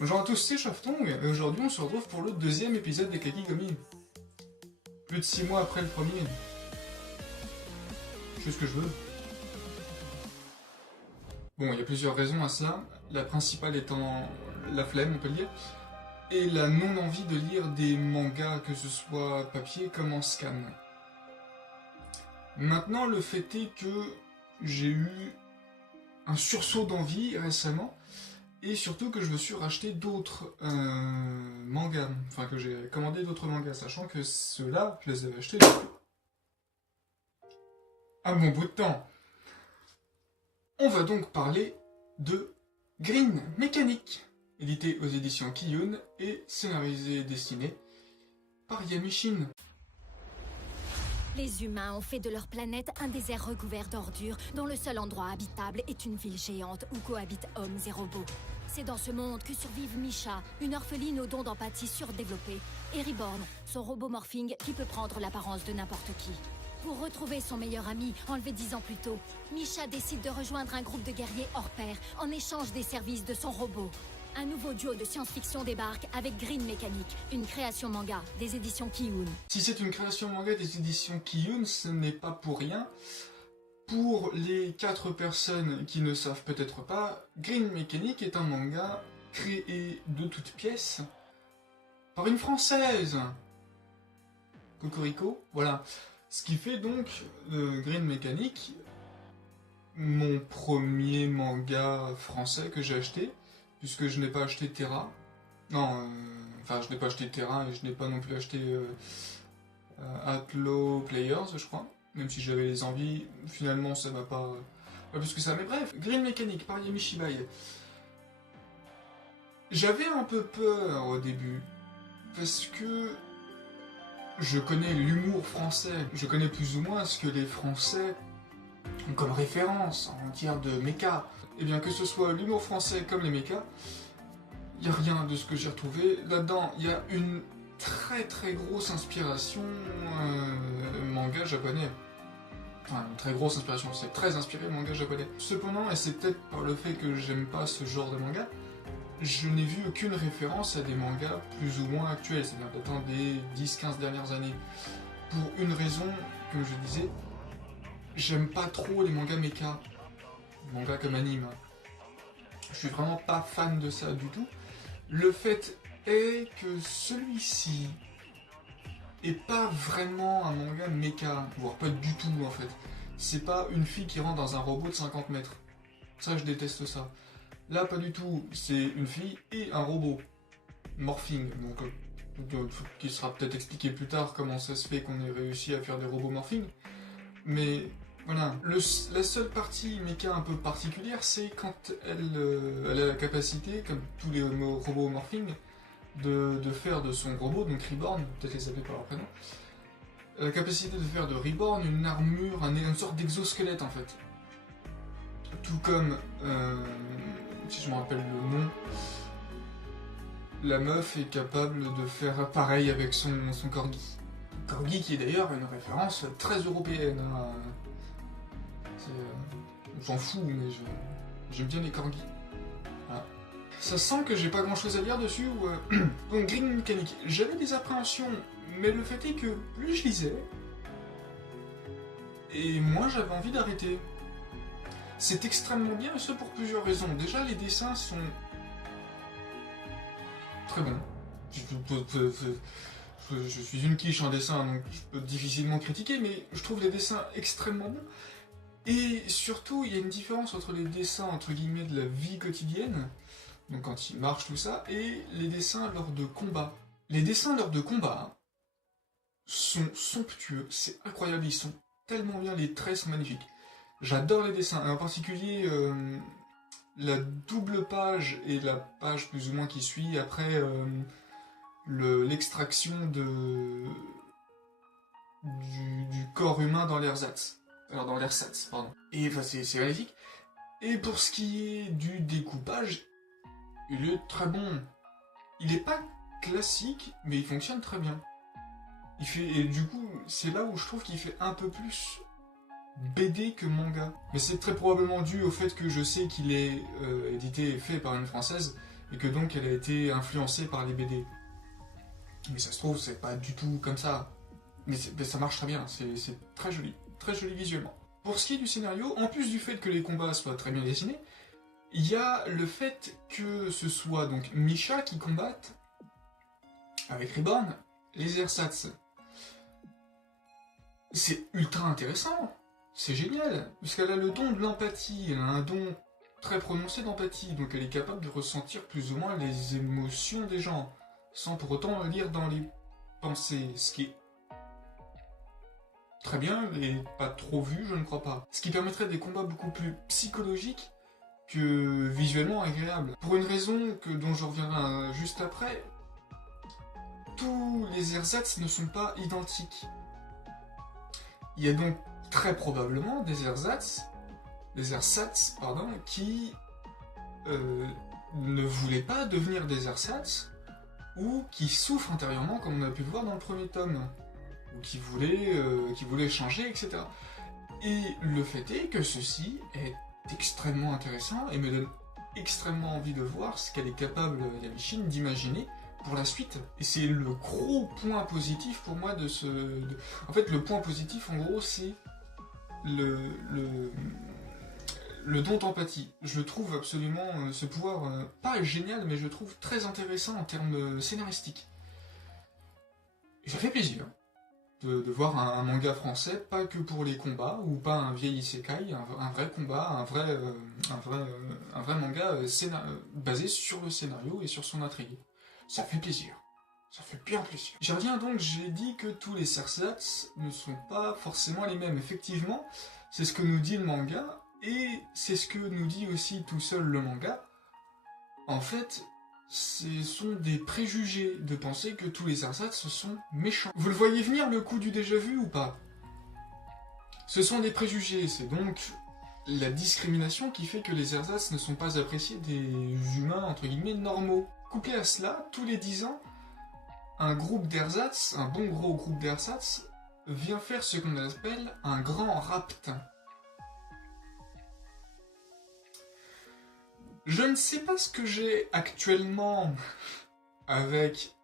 Bonjour à tous, c'est Shaftong, et aujourd'hui on se retrouve pour le deuxième épisode des Kakigami. Plus de 6 mois après le premier. Je fais ce que je veux. Bon, il y a plusieurs raisons à cela, la principale étant la flemme, on peut le dire, et la non-envie de lire des mangas, que ce soit papier comme en scan. Maintenant, le fait est que j'ai eu un sursaut d'envie récemment, et surtout que je me suis racheté d'autres mangas, enfin que j'ai commandé d'autres mangas, sachant que ceux-là, je les avais achetés depuis un bon bout de temps. On va donc parler de Green Mechanic, édité aux éditions Kiyun et scénarisé et dessiné par Yamishin. Les humains ont fait de leur planète un désert recouvert d'ordures dont le seul endroit habitable est une ville géante où cohabitent hommes et robots. C'est dans ce monde que survivent Misha, une orpheline aux dons d'empathie surdéveloppés, et Reborn, son robot morphing qui peut prendre l'apparence de n'importe qui. Pour retrouver son meilleur ami, enlevé 10 ans plus tôt, Misha décide de rejoindre un groupe de guerriers hors pair en échange des services de son robot. Un nouveau duo de science-fiction débarque avec Green Mechanic, une création manga des éditions Kiyun. Si c'est une création manga des éditions Kiyun, ce n'est pas pour rien. Pour les 4 personnes qui ne savent peut-être pas, Green Mechanic est un manga créé de toutes pièces par une Française. Cocorico, voilà. Ce qui fait donc Green Mechanic mon premier manga français que j'ai acheté, puisque je n'ai pas acheté Terra. Non, enfin je n'ai pas acheté Terra et je n'ai pas non plus acheté Atlo Players, je crois. Même si j'avais les envies, finalement ça m'a pas plus que ça. Mais bref, Green Mechanic par Yami Shibai. J'avais un peu peur au début, parce que je connais l'humour français, je connais plus ou moins ce que les Français ont comme référence en matière de méca. Et bien que ce soit l'humour français comme les mécas, il n'y a rien de ce que j'ai retrouvé. Là-dedans, il y a une très très grosse inspiration manga japonais. Enfin, une très grosse inspiration, c'est très inspiré manga japonais. Cependant, et c'est peut-être par le fait que j'aime pas ce genre de manga, je n'ai vu aucune référence à des mangas plus ou moins actuels, c'est-à-dire datant des 10-15 dernières années. Pour une raison, comme je disais, j'aime pas trop les mangas mecha, les mangas comme anime. Je suis vraiment pas fan de ça du tout. Le fait est que celui-ci est pas vraiment un manga mecha, voire pas du tout en fait. C'est pas une fille qui rentre dans un robot de 50 mètres. Ça, je déteste ça. Là, pas du tout. C'est une fille et un robot. Morphing. Donc, qui sera peut-être expliqué plus tard comment ça se fait qu'on ait réussi à faire des robots morphing. Mais voilà. La seule partie mecha un peu particulière, c'est quand elle a la capacité, comme tous les robots morphing, de faire de son robot, donc Reborn, peut-être les appeler par leur prénom, la capacité de faire de Reborn une armure, une sorte d'exosquelette en fait. Tout comme, si je me rappelle le nom, la meuf est capable de faire pareil avec son corgi. Corgi qui est d'ailleurs une référence très européenne. Hein. On s'en fout, mais j'aime bien les corgis. Voilà. Ça sent que j'ai pas grand chose à dire dessus. Donc Green Mechanic, j'avais des appréhensions, mais le fait est que plus je lisais, et moins j'avais envie d'arrêter. C'est extrêmement bien, et ce pour plusieurs raisons. Déjà, les dessins sont très bons. Je suis une quiche en dessin, donc je peux difficilement critiquer, mais je trouve les dessins extrêmement bons. Et surtout, il y a une différence entre les dessins, entre guillemets, de la vie quotidienne, donc quand ils marchent, tout ça, et les dessins lors de combat. Les dessins lors de combat sont somptueux, c'est incroyable, ils sont tellement bien, les traits sont magnifiques. J'adore les dessins, et en particulier la double page et la page plus ou moins qui suit après l'extraction du corps humain dans l'ersatz. Alors dans l'ersatz, pardon. Et enfin c'est magnifique. Et pour ce qui est du découpage, il est très bon. Il est pas classique, mais il fonctionne très bien. Et du coup, c'est là où je trouve qu'il fait un peu plus BD que manga. Mais c'est très probablement dû au fait que je sais qu'il est édité et fait par une française, et que donc elle a été influencée par les BD. Mais ça se trouve, c'est pas du tout comme ça. Mais ça marche très bien, c'est très joli visuellement. Pour ce qui est du scénario, en plus du fait que les combats soient très bien dessinés, il y a le fait que ce soit donc Misha qui combatte avec Reborn les ersatz. C'est ultra intéressant, c'est génial, parce qu'elle a le don de l'empathie, elle a un don très prononcé d'empathie, donc elle est capable de ressentir plus ou moins les émotions des gens, sans pour autant lire dans les pensées, ce qui est très bien, et pas trop vu, je ne crois pas. Ce qui permettrait des combats beaucoup plus psychologiques que visuellement agréables. Pour une raison dont je reviendrai juste après, tous les ersatz ne sont pas identiques. Il y a donc très probablement des ersatz qui ne voulaient pas devenir des ersatz, ou qui souffrent intérieurement, comme on a pu le voir dans le premier tome, ou qui voulaient changer, etc. Et le fait est que ceci est extrêmement intéressant, et me donne extrêmement envie de voir ce qu'elle est capable, Yamashine, d'imaginer pour la suite. Et c'est le gros point positif pour moi de ce... En fait, le point positif, en gros, c'est le don d'empathie. Je trouve absolument ce pouvoir, pas génial, mais je trouve très intéressant en termes scénaristiques. Et ça fait plaisir de voir un manga français, pas que pour les combats, ou pas un vieil isekai, un vrai combat, un vrai manga basé sur le scénario et sur son intrigue. Ça fait plaisir. Ça fait bien plaisir. J'y reviens donc, j'ai dit que tous les ersatz ne sont pas forcément les mêmes. Effectivement, c'est ce que nous dit le manga, et c'est ce que nous dit aussi tout seul le manga. En fait, ce sont des préjugés de penser que tous les ersatz sont méchants. Vous le voyez venir, le coup du déjà-vu, ou pas? Ce sont des préjugés, c'est donc la discrimination qui fait que les ersatz ne sont pas appréciés des humains, entre guillemets, normaux. Couplé à cela, tous les 10 ans, un groupe d'ersatz, un bon gros groupe d'ersatz, vient faire ce qu'on appelle un grand rapt. Je ne sais pas ce que j'ai actuellement avec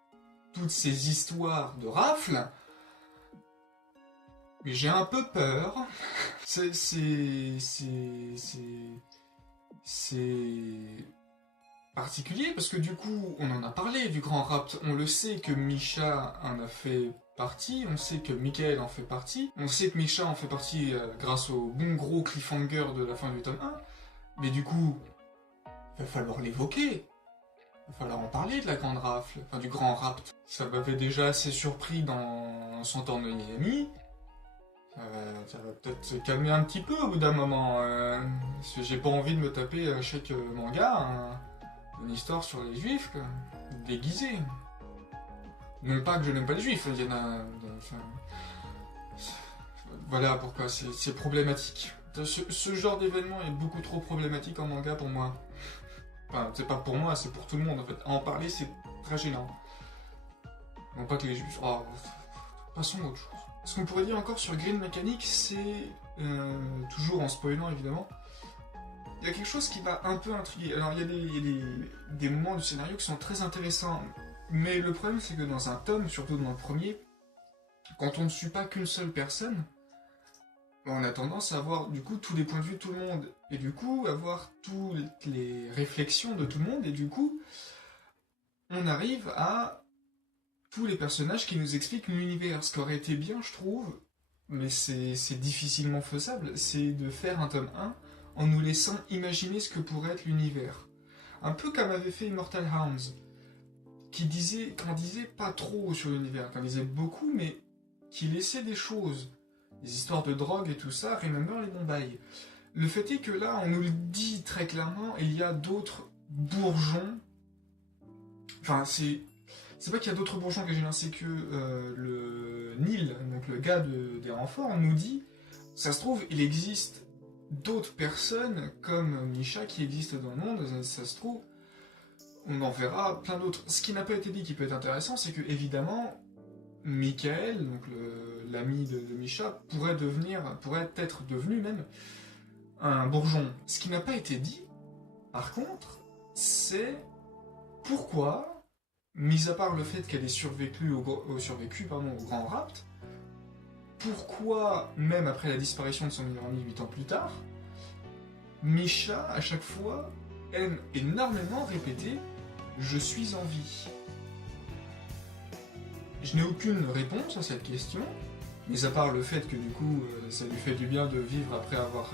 toutes ces histoires de rafles, mais j'ai un peu peur. C'est particulier parce que du coup, on en a parlé du grand rapt. On le sait que Misha en a fait partie, on sait que Michael en fait partie, on sait que Misha en fait partie grâce au bon gros cliffhanger de la fin du tome 1, mais du coup, il va falloir l'évoquer. Il va falloir en parler de la grande rafle, enfin du grand rapt. Ça m'avait déjà assez surpris dans son temps de Miami. Ça va peut-être se calmer un petit peu au bout d'un moment. Parce que j'ai pas envie de me taper chaque manga une histoire sur les juifs, déguisée. Non pas que je n'aime pas les juifs, il y en a... Voilà pourquoi c'est problématique. Ce genre d'événement est beaucoup trop problématique en manga pour moi. Enfin, c'est pas pour moi, c'est pour tout le monde en fait. À en parler, c'est très gênant. Non pas que les juifs... Oh, passons à autre chose. Ce qu'on pourrait dire encore sur Green Mechanic, c'est... toujours en spoilant évidemment, il y a quelque chose qui m'a un peu intrigué. Alors il y a des moments du scénario qui sont très intéressants, mais le problème c'est que dans un tome, surtout dans le premier, quand on ne suit pas qu'une seule personne, on a tendance à avoir du coup tous les points de vue de tout le monde, et du coup avoir toutes les réflexions de tout le monde, et du coup on arrive à tous les personnages qui nous expliquent l'univers. Ce qui aurait été bien, je trouve, mais c'est difficilement faisable, c'est de faire un tome 1 en nous laissant imaginer ce que pourrait être l'univers. Un peu comme avait fait Immortal Hounds, qui disait pas trop sur l'univers, qui en disait beaucoup, mais qui laissait des choses. Les histoires de drogue et tout ça, Remember les Bombay. Le fait est que là, on nous le dit très clairement, il y a d'autres bourgeons. Enfin, c'est pas qu'il y a d'autres bourgeons que j'ai c'est que le Neil, donc le gars des renforts, nous dit, ça se trouve, il existe d'autres personnes comme Misha qui existent dans le monde, ça se trouve, on en verra plein d'autres. Ce qui n'a pas été dit qui peut être intéressant, c'est que évidemment, Michael, donc l'ami de Misha, pourrait être devenu même un bourgeon. Ce qui n'a pas été dit, par contre, c'est pourquoi, mis à part le fait qu'elle ait survécu au Grand Rapt, pourquoi, même après la disparition de son meilleur ami 8 ans plus tard, Misha, à chaque fois, aime énormément répéter « Je suis en vie ». Je n'ai aucune réponse à cette question, mais à part le fait que du coup, ça lui fait du bien de vivre après avoir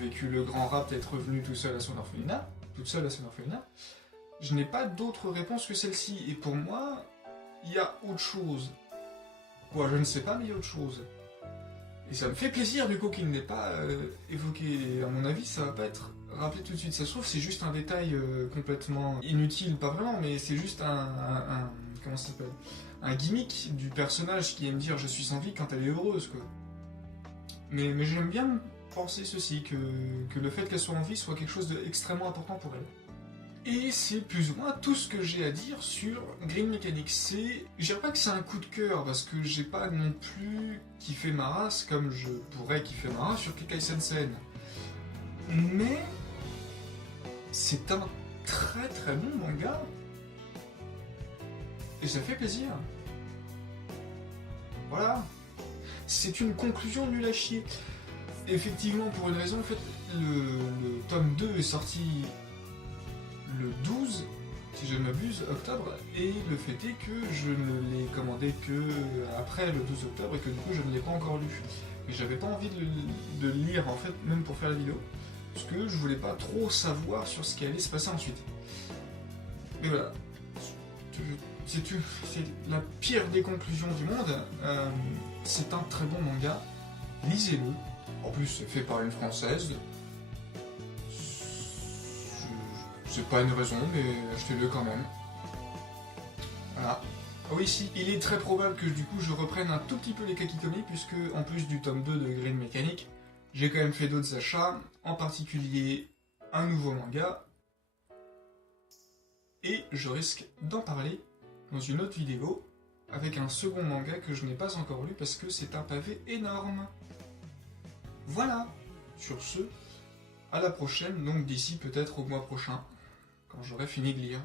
vécu le Grand Rapt et être revenu toute seule à son orphelinat, je n'ai pas d'autre réponse que celle-ci. Et pour moi, il y a autre chose. Quoi, je ne sais pas, mais il y a autre chose. Et ça me fait plaisir du coup qu'il n'ait pas évoqué. Et à mon avis, ça va pas être rappelé tout de suite. Ça se trouve, c'est juste un détail complètement inutile, pas vraiment, mais c'est juste comment ça s'appelle, un gimmick du personnage qui aime dire je suis en vie quand elle est heureuse, quoi. Mais j'aime bien penser ceci, que le fait qu'elle soit en vie soit quelque chose d'extrêmement important pour elle. Et c'est plus ou moins tout ce que j'ai à dire sur Green Mechanic. Je dirais pas que c'est un coup de cœur, parce que j'ai pas non plus kiffé ma race comme je pourrais kiffer ma race sur Kekai Sensen. Mais c'est un très très bon manga. Et ça fait plaisir. Voilà. C'est une conclusion nulle à chier. Effectivement, pour une raison, en fait, le tome 2 est sorti le 12, si je ne m'abuse, octobre, et le fait est que je ne l'ai commandé que après le 12 octobre, et que du coup je ne l'ai pas encore lu. Et j'avais pas envie de le lire, en fait, même pour faire la vidéo, parce que je voulais pas trop savoir sur ce qui allait se passer ensuite. Mais voilà. C'est la pire des conclusions du monde. C'est un très bon manga. Lisez-le. En plus, c'est fait par une Française. C'est pas une raison, mais achetez-le quand même. Voilà. Ah oui, si, il est très probable que du coup je reprenne un tout petit peu les Kakikomi, puisque en plus du tome 2 de Green Mechanic, j'ai quand même fait d'autres achats, en particulier un nouveau manga, et je risque d'en parler dans une autre vidéo, avec un second manga que je n'ai pas encore lu, parce que c'est un pavé énorme. Voilà. Sur ce, à la prochaine, donc d'ici peut-être au mois prochain, quand j'aurai fini de lire.